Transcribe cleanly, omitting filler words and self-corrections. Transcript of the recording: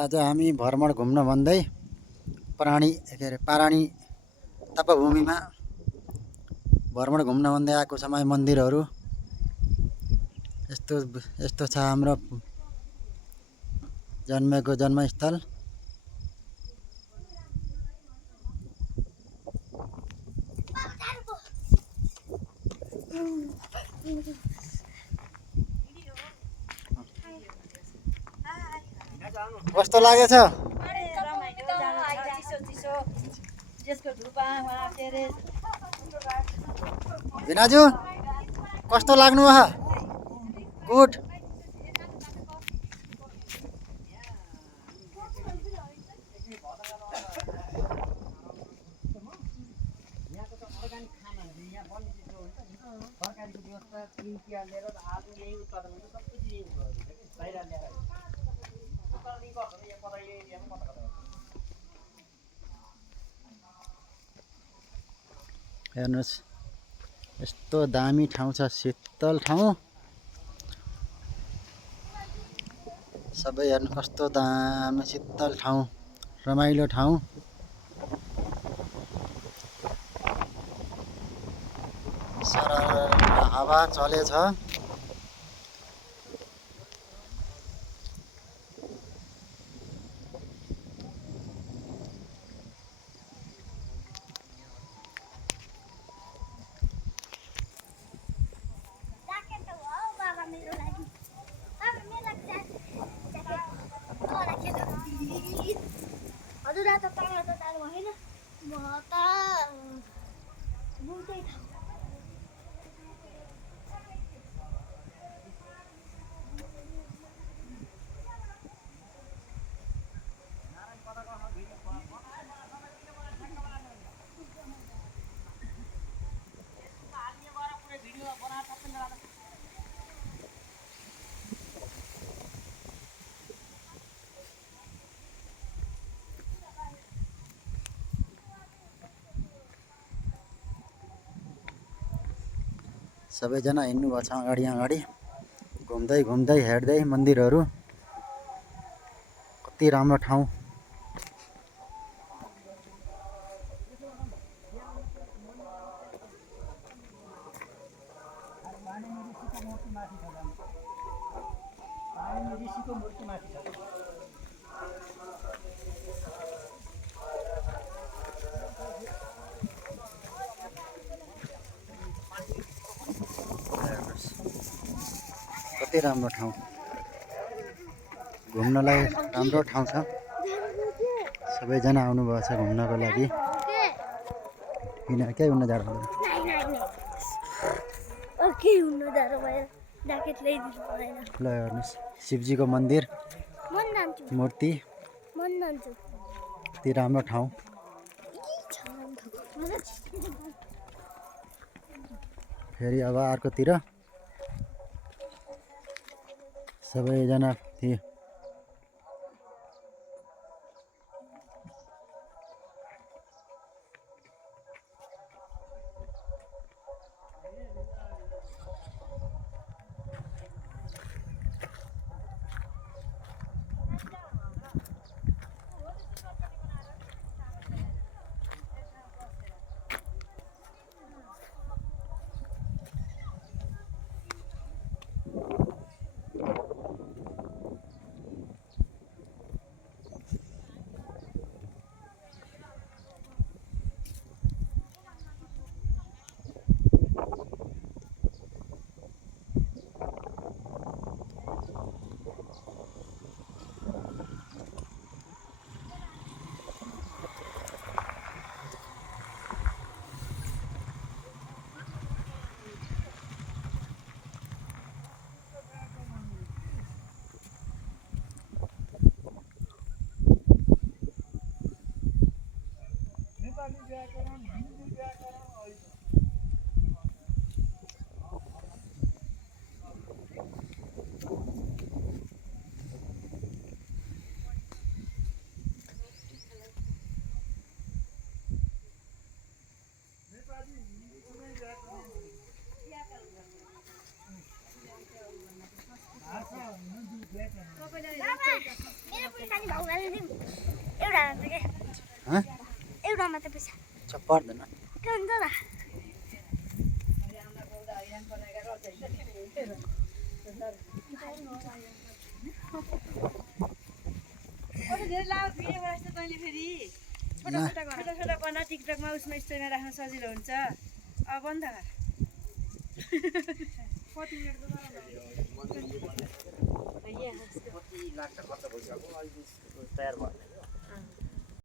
आज हामी भ्रमण घुम्न भन्दै पारानी तपभूमिमा भ्रमण घुम्न भन्दै आएको छ। मन्दिरहरू यस्तो यस्तो छ हाम्रो जन्मेको जन्मस्थल। कस्तो लागेछ भिनाजु? कस्तो लाग्नु भयो? गुड। हेर्नुहोस् यस्तो दामी ठाउँ छ, शीतल ठाउँ। सबै हेर्नु कस्तो दामी शीतल ठाउँ, रमाइलो ठाउँ। सरर हावा चलेछ। सबैजना हिँड्नुभएको छ अगाडि अगाडि, घुम्दै घुम्दै हेर्दै मन्दिरहरू। कति राम्रो ठाउँ। कति राम्रो ठाउँ, घुम्नलाई राम्रो ठाउँ छ। सबैजना आउनुभएको छ घुम्नको लागि। किन के हुन जाडो भयो? ल हेर्नुहोस् शिवजीको मन्दिर मूर्ति, कति राम्रो ठाउँ। फेरि अब अर्कोतिर सबैजना थिए। एउटा मात्रै पैसा पर्दैन के हुन्छ र धेरै लामो भिडियो बनाउँछ तैँले फेरि छोटा छोटा बना टिकटकमा उसमा स्टोरीमा राख्न सजिलो हुन्छ अब बन्द कति लाग्छ खर्च भइसक्यो अहिले तयार भयो